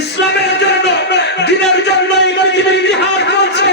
ইসলামের জন্য, দ্বীনের জন্য এই পৃথিবীর ইতিহাস বলছে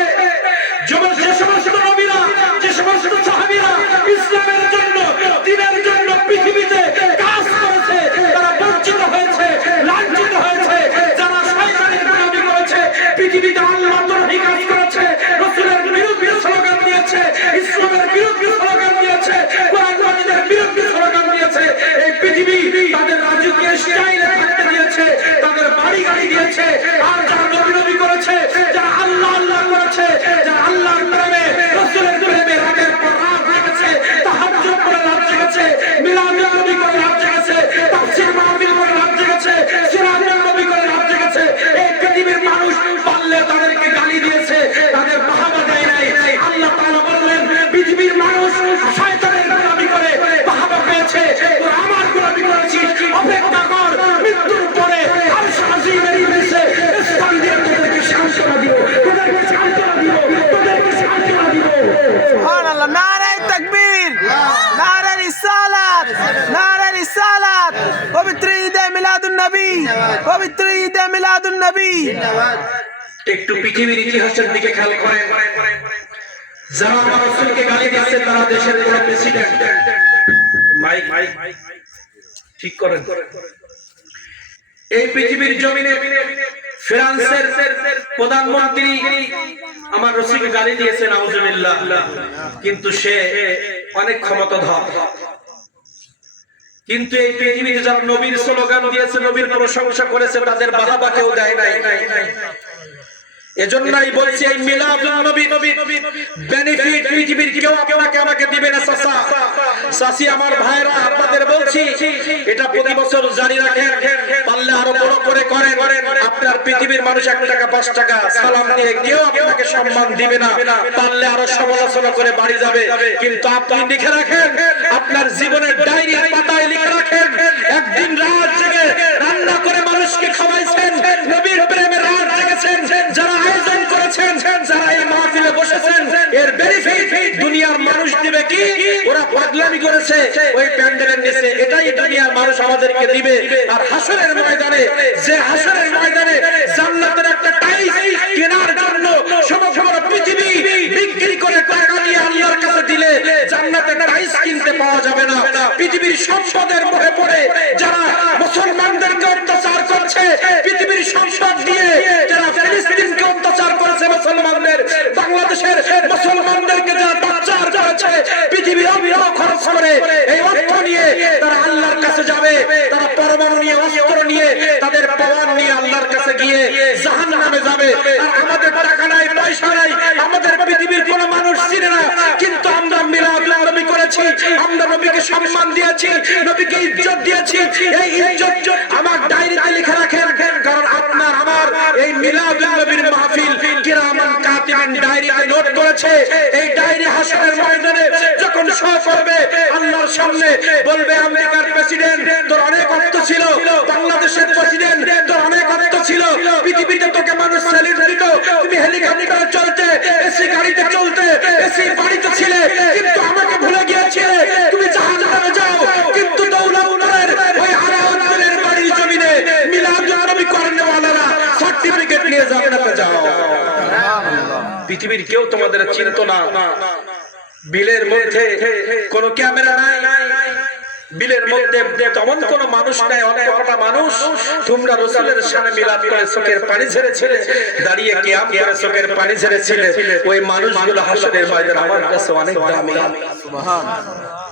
যে সমস্ত নবীরা, যে সমস্ত সাহাবীরা ইসলামের জন্য, দ্বীনের জন্য পৃথিবীতে কাজ করেছে, তারা বঞ্চিত হয়েছে, লাঞ্ছিত হয়েছে। যারা শয়তানের গোলামি করেছে, পৃথিবীতে আল্লাহদ্রোহী কাজ করেছে, রাসূলের বিরুদ্ধে স্লোগান দিয়েছে, ইসলামের বিরুদ্ধে স্লোগান দিয়েছে, কোরআন মাজিদের বিরুদ্ধে স্লোগান দিয়েছে, এই পৃথিবী তাদের রাজকীয় স্টাইলে থাকতে দিয়েছে, তাদের বাড়ি গাড়ি দিয়েছে। আর যারা নবী নবী করেছে, যারা আল্লাহ আল্লাহ করেছে, যারা আল্লাহর প্রেমে, রাসূলের প্রেমে রাতের পর রাত জেগেছে, তাহাজ্জুদ করে রাত জেগেছে, মিলাদ নবী করে রাত জেগেছে, তাফসীর মাহফিল করে রাত জেগেছে, সিরাজ নবী করে রাত জেগেছে, এই পৃথিবীর মানুষ পারলে তাদেরকে গালি দিয়েছে, তাদের বাহাবা দেয় নাই। আল্লাহ তাআলা বললেন পৃথিবীর মানুষ শয়তানের গোলামি করে বাহাবা পেয়েছে, তোরা আমার গোলামি করেছিস, অপেক্ষা কর, মৃত্যুর পরে আরশ আজিমের নিচে স্থান দিয়ে তোদেরকে সান্ত্বনা দিব, তোদেরকে সান্ত্বনা দিব, তোদেরকে সান্ত্বনা দিব। সুবহানাল্লাহ। নারে তাকবীর, নারে রিসালাত, নারে রিসালাত। পবিত্র ঈদে মিলাদুন নবী, পবিত্র ঈদে মিলাদুন নবী। একটু পৃথিবীর ইতিহাসের দিকে খেয়াল করেন। যারা আমার রাসূলকে গালি দিচ্ছে তারা দেশের কোন প্রেসিডেন্ট, মাইক ঠিক করেন। এই পৃথিবীর জমিনে ফ্রান্সের প্রধানমন্ত্রী আমার রাসূলকে গালি দিয়েছেন, আউযুবিল্লাহ, কিন্তু সে অনেক ক্ষমতাধর। কিন্তু এই পৃথিবীতে যারা নবীর স্লোগান দিয়েছে, নবীর প্রশংসা করেছে, তাদের বাহাবা কেউ দেয় নাই। এজন্যই বলছি এই মিলাদুন নবী বেনিফিট পৃথিবীর কেউ আপনাকে আমাকে দিবে না। চাচা চাচি আমার ভাইরা, আপনাদের বলছি এটা প্রতি বছর জারি রাখেন, পারলে আরো বড় করে করেন। আপনার পৃথিবীর মানুষ 1 টাকা 5 টাকা সালাম দিয়ে কেউ আপনাকে সম্মান দিবে না, পারলে আরো সমালোচনা করে বাড়ি যাবে। কিন্তু আপনি লিখে রাখেন, আপনার জীবনের ডায়েরির পাতায় লিখে রাখেন, একদিন রাত জেগে রান্না করে মানুষকে খাওয়াইছেন, নবীর প্রেমে রাত জেগেছেন, যারা আয়োজন করেছেন, যারা এই মাহফিলে বসেছেন, এর বেনিফিট দুনিয়ার মানুষ দিবে কি? ওরা পাগলামি করেছে ওই প্যান্ডেলের নিচে, এটাই দুনিয়ার মানুষ আমাদেরকে দিবে। আর হাসরের ময়দানে, যে হাসরের ময়দানে জান্নাতের একটা টাইলস কেনার জন্য সমগ্র পৃথিবী বিক্রি করে টাকা নিয়ে আল্লাহর কাছে দিলে জান্নাতের টাইলস কিনতে পাওয়া যাবে না। পৃথিবীর সম্পদের মোহে পড়ে যারা মুসলমানদেরকে অত্যাচার করছে, পৃথিবীর সম্পদ দিয়ে যারা ফিলিস্তিনকে অত্যাচার করেছে, মুসলমানদের, বাংলাদেশের মুসলমানদেরকে যারা অত্যাচার করেছে, পৃথিবীর অবিরাম খরচ করে এই অর্থ নিয়ে তারা আল্লাহর কাছে যাবে, তারা পরমাণু নিয়ে, অস্ত্র নিয়ে, তাদের পাওয়ার নিয়ে আল্লাহর কাছে গিয়ে জাহান্নামে যাবে। আর আমাদের টাকা নাই, পয়সা নাই, আমাদের পৃথিবীর কোন মানুষ চিনে না, কিন্তু আমরা মিলাদুন নবী করেছি, আমরা নবীকে সম্মান দিয়েছি, নবীকে ইজ্জত দিয়েছি। এই ইজ্জত আমার ডায়েরিতে লিখে রাখেন, কারণ আপনার আমার এই মিলাদুন নবীর মাহফিল কিরামান কাতিবিন ডায়েরিতে নোট করেছে। এই ডায়েরি হাসরের ময়দানে যখন শো করবে, আল্লাহর সামনে বলবে, আমেরিকার প্রেসিডেন্ট তোর অনেক অর্থ ছিল, বাংলাদেশের প্রেসিডেন্ট তোর অনেক অর্থ ছিল, পৃথিবীতে তোকে মানুষ স্যালুট দিত, তুমি হেলিকপ্টারে চলতে, এসি গাড়িতে চলতে, এসি বাড়িতে ছিলে, কিন্তু আমাকে ভুলে গিয়েছিলে। তুমি জাহান্নামে যাও, কিন্তু দৌলতপুরের ওই আলাউদ্দিনের বাড়ির জমিনে মিলাদুন নবী করেনওয়ালারা সার্টিফিকেট নিয়ে জান্নাতে যাও। পৃথিবীর কেউ তোমাদের চিনত না। বিলের মধ্যে কোনো ক্যামেরা নাই, বিলের মধ্যে তেমন কোন মানুষ নাই, অনেক কটা মানুষ। তোমরা রাসূলের শানে মিলাদ করে চোখের পানি ঝেড়েছিলে, দাঁড়িয়ে কিয়াম করে চোখের পানি ঝেড়েছিলে। ওই মানুষগুলো হাসরের ময়দানে আমার কাছে অনেক দামি। সুবহানাল্লাহ।